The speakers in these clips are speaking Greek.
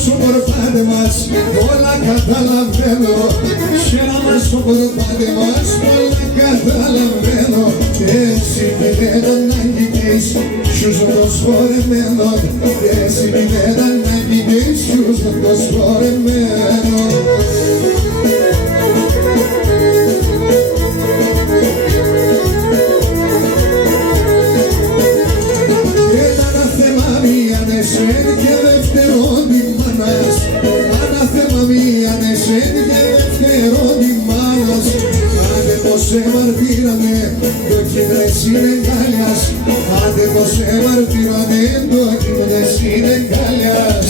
μάσο κορφάτε μας, όλα καταλαβαίνω. Σ' ένα μάσο κορφάτε μας, όλα καταλαβαίνω. Εσύ δεν ανάγκης, σου προσφορεμένο. Εσύ δεν ανάγκης, σου προσφορεμένο. Ανασέν και δευτερόνυμα μας, ανάθεμα μία ανασέν και δευτερόνυμα μας. Άντε πως εμαρτύρανε το κύπρες είναι γκάλιας, άντε πως εμαρτύρανε το κύπρες είναι γκάλιας.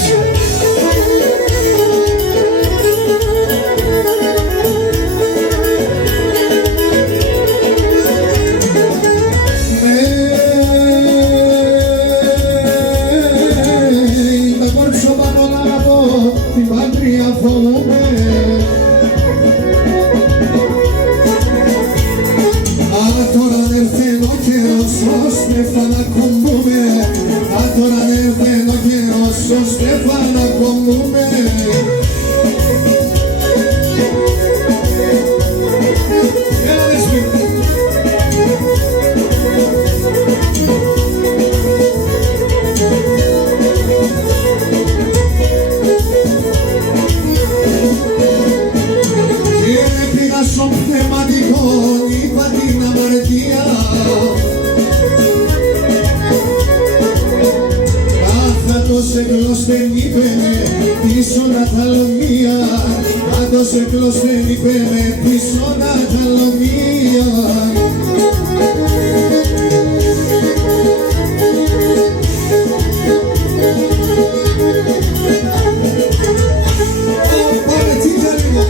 Πίσω να τα λομία, άντως εκλώστεν είπαινε πίσω να τα λομία. Πάμε τσίτσα λίγο.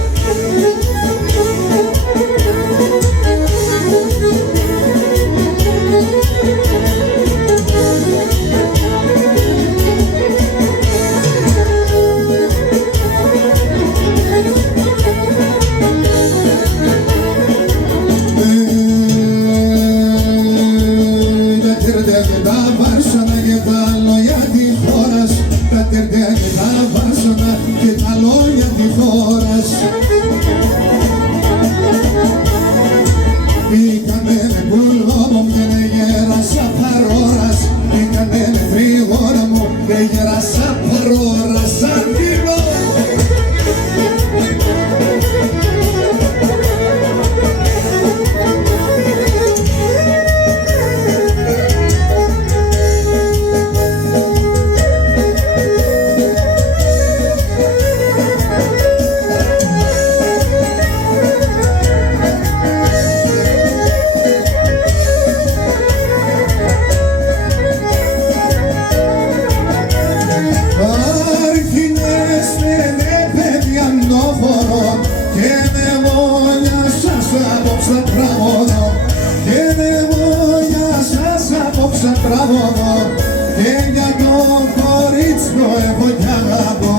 Και για το κορίτσιο εγώ κι αγαπώ.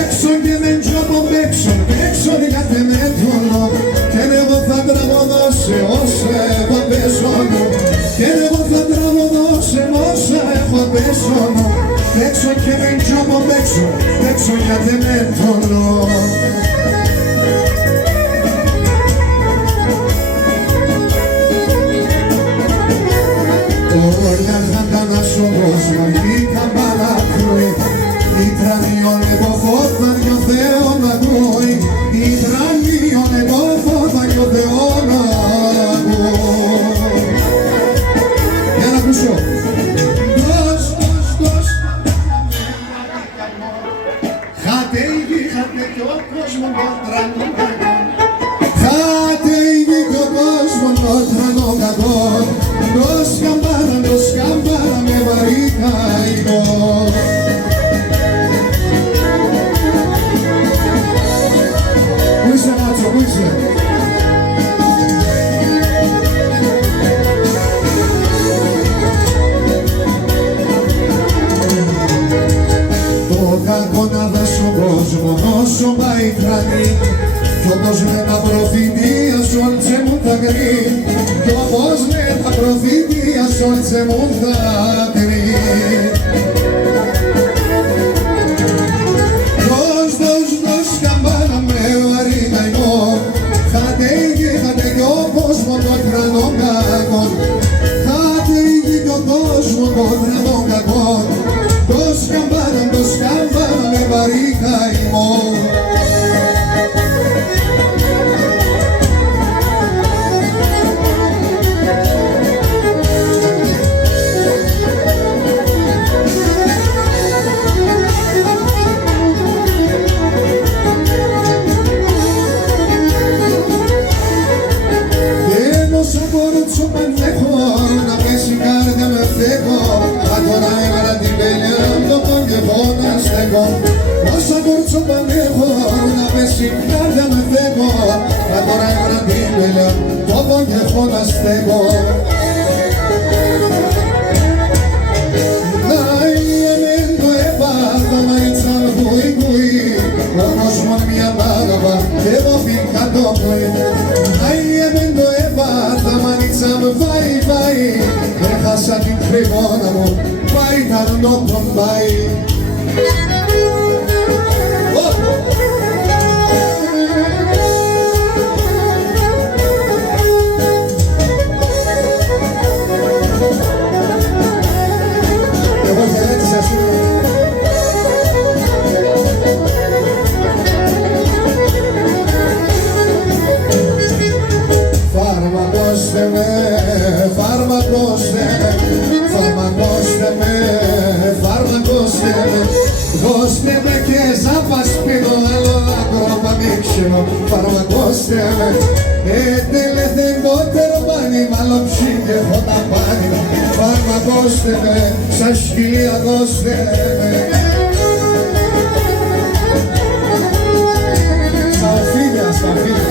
Έξω και με τζόπο έξω, έξω διάτε με τόνο. Και εγώ θα τραγωδώ σε όσα έχω πέσωνο. Και εγώ θα τραγωδώ σε όσα έχω πέσωνο. Έξω και με τζόπο έξω, έξω διάτε με τόνο. Όλα χαντάνα στον κόσμο η καμπάνα κρούει. Η τρανίον εγώ φώταριο Θεό να κρούει. Η τρανίον εγώ φώταριο Θεό να κρούει. Για να ακούσω. Δώσ, δώσ, δώσ. Χάτε η γη, χάτε και ο κόσμος τρανόν κακόν. Χάτε η γη και ο κόσμος τρανόν κακόν. Dos campana me barrica y go. Muisa Nacho, muisa. Το κακό να δω στον κόσμο όσο πάει τρανή. Κι όπως με τα προφητεία σόλτσε μου τα γκρι. Κι όπως με τα προφητεία σόλτσε μου τα γκρι. τώρα έβαλα την πέλια το παγεβό να στέκω. Όσα κουρτσόπα έχω να πέσει καρδιά με φεύγω. Μα τώρα έβαλα την πέλια το παγεβό να στέκω. Όμως μόνο μια μπάγαβα και εγώ φύγα το πρωί. Αϊ εμένα το έβαλα μανίτσα μου βάει βάει. Έχασα την κρυγόνα μου, πάει καρνό κομπάει. Εγώ χαιρέτησα σήμερα. Δώστε με και ζάπα σπίδω, άλλο δάκρο πανίξιμο, φαρμακώστε με. Τελεθεν το τερμπάνι, μάλλον ψήκε φώτα πάνι, φαρμακώστε με, σαν σκυλία δώστε με. Στα φίλια, στα φίλια.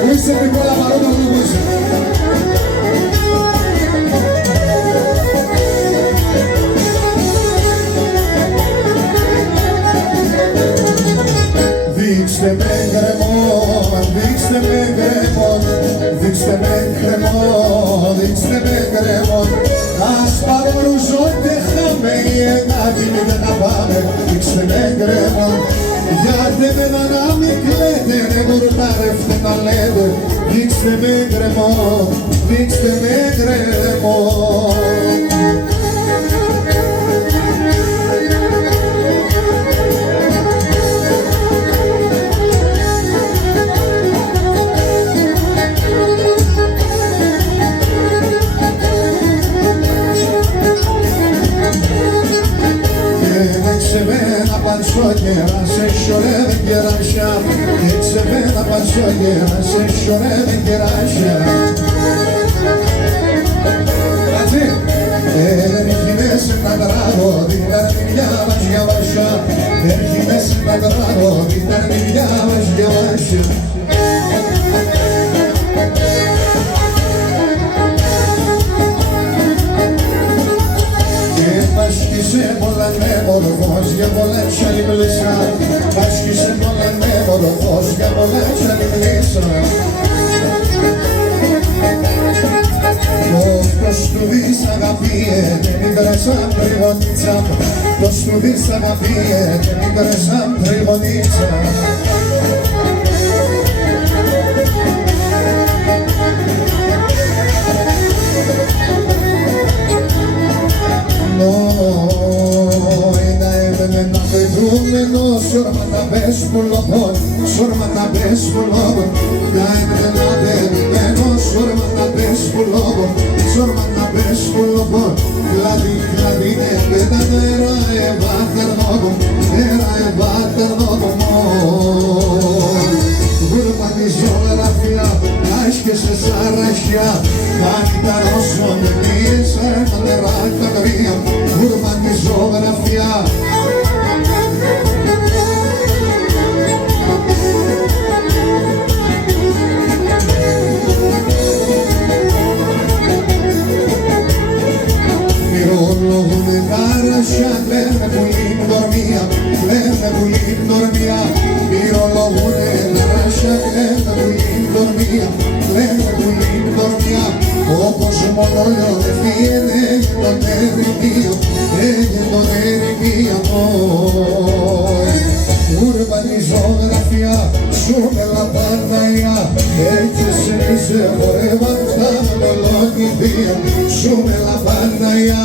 Πού είσαι Νικόλα Μαρότα, πού είσαι? Δείξτε με γκρεμό, δείξτε με γκρεμό, δείξτε με γκρεμό, δείξτε με γκρεμό. Ας παρορουζόνται χαμένοι, ενάτι μην τα πάμε, δείξτε με γκρεμό. Γιατί εμένα να μην κλαίτε, ρε γουρτάρευτε να λέτε, δείξτε με γκρεμό, δείξτε με γκρεμό. Πανσόγερα σε σιωρεύει κεράσια, και ξεβένα πανσόγερα σε σιωρεύει κεράσια. Έτσι, έρχιμες να τραγωδί, τα αρνημιά μας διαβάσια, έρχιμες να τραγωδί, τα αρνημιά μας διαβάσια. Άσκησε πολλά με μορφός για πολλές αλλημλήσα. Άσκησε πολλά με μορφός για πολλές αλλημλήσα. Ποιος του δεις αγαπιέται μικρές σαν τριγωνίτσα. Ποιος του δεις αγαπιέται μικρές σαν τριγωνίτσα. Σόρματα μπες πουλοπών, σόρματα μπες πουλοπών. Να είναι ένα περιμένω, σόρματα μπες πουλοπών, σόρματα μπες πουλοπών. Κλαδί, κλαδί, πέτα το ευάτερνόπον, ευάτερνόπον. Γούρμα τη ζωγραφιά, άσκησε σαν ραχιά, κάνει τα ρώσο με πίεσα, τα νερά τα κρύα. Γούρμα τη ζωγραφιά. Μυρολογούνε κάρασια, κλαίνε πουλήν δορμία, κλαίνε πουλήν δορμία. Μυρολογούνε κάρασια, κλαίνε πουλήν δορμία, κλαίνε πουλήν δορμία. Όπως μόνο λιώνε έγινε τον ερημείο, έγινε τον ερημείο. Ούρβανη ζωγραφιά, σου με λαπάναγια, έτσι σε χορεύαν τα μελονιδία, σου με λαπάναγια.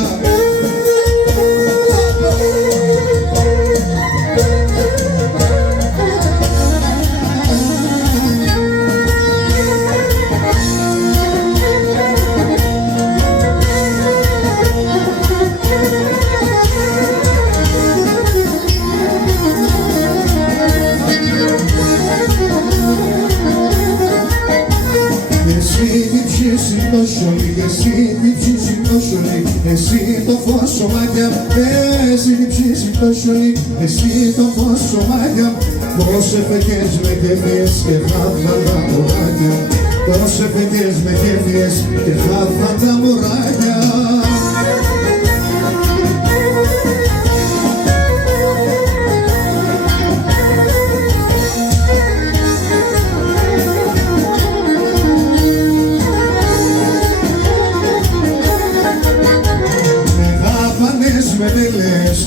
ψήσει το σιολί, εσύ μη ψήσει το σιολί, εσύ το φως σου μάτια, εσύ μη ψήσει το σιολί, εσύ το φως σου μάτια. Πώς έφεγες με κέφιες και χάθαν τα μωράκια, πώς έφεγες με κέφιες και χάθαν τα μωράκια.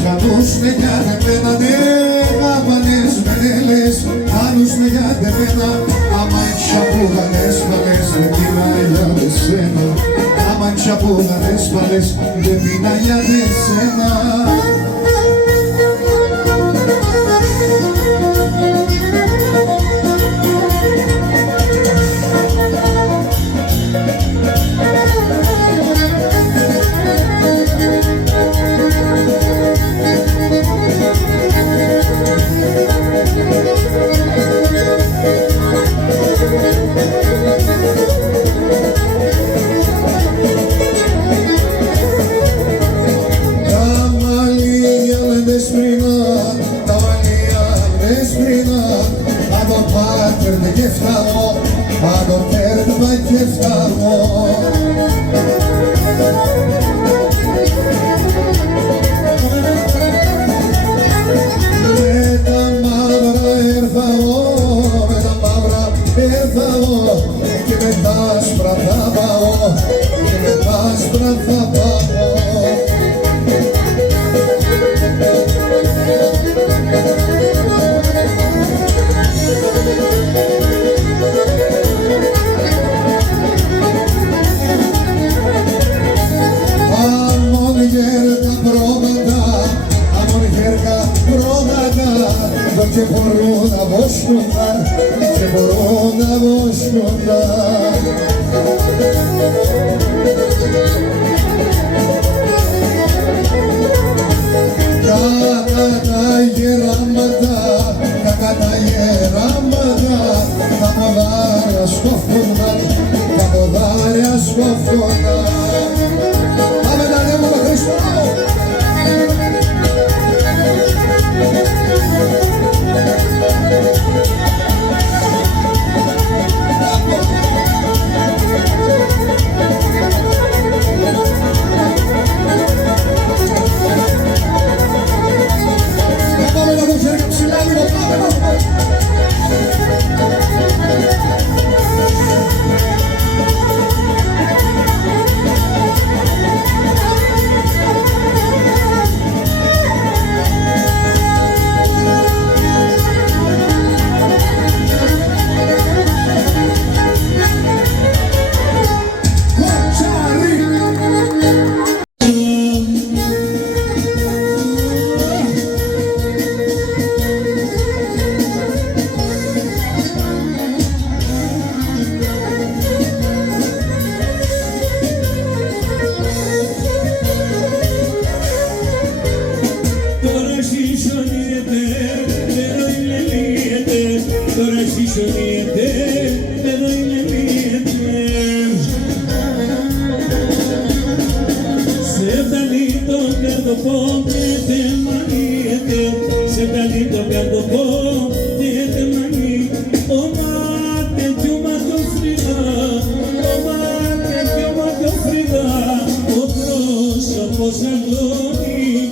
Χανούνε για εμένα, ναι, γάβανες μενέλες, χανούνε για εμένα. Άμα εξαπούγανες παλές, δεν πίνα για εσένα. Άμα εξαπούγανες παλές, δεν πίνα για εσένα. Και μπορώ να βόσκοντα, και μπορώ να βόσκοντα. Κάνα τα γεράματα, κάνα τα γεράματα, τα ποδάρια σκόφτονα, τα ποδάρια σκόφτονα. Πάμε να ανέβουμε Χριστό! Πώς αγώνει